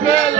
Capella.